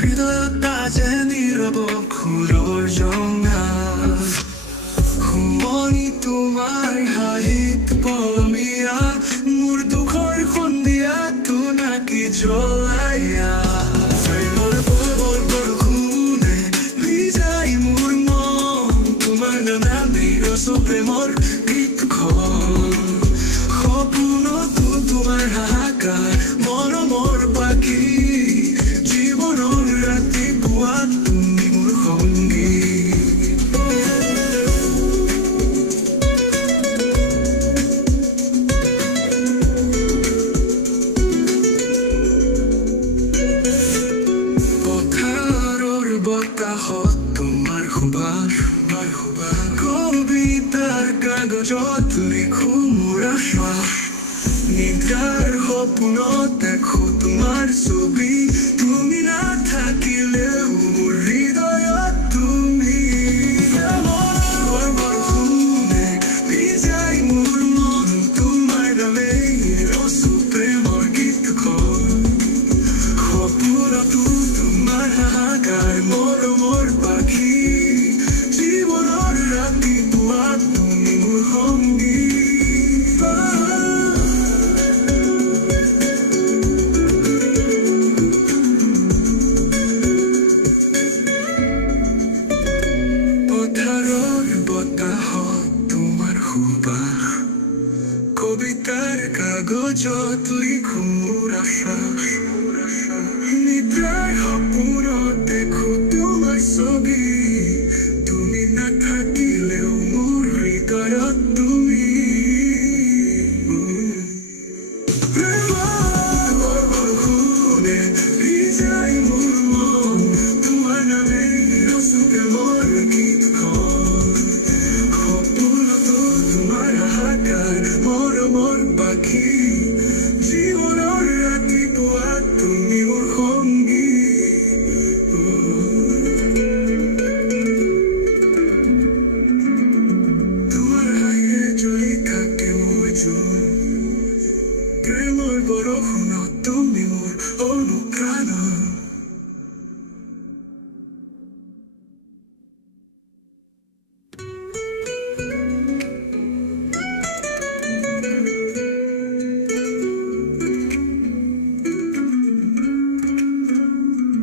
হৃদয়তা যে নীৰৱ ফুলৰ জঙা শুৱনি তোমাৰ হাঁহিত পলমীয়া মোৰ দুখৰ সন্ধিয়া তোনাকি জ্বলাইয়া প্ৰেমৰ প্ৰবল বৰষুণে ভিজাই মোৰ মন তোমাৰ নানা নিৰস প্ৰেমৰ গীতখন সপোনতো তোমাৰ হাহাকাৰ মৰমৰ পাখি জীৱনৰ ৰাতিপুৱা তুমি মোৰ সংগী পথাৰৰ বতাহত তোমাৰ সুবাস কবিতাৰ কাগজত লিখো মোৰ আশ্বাস নিদ্ৰাৰ সপোনত দেখো তোমাৰ ছবি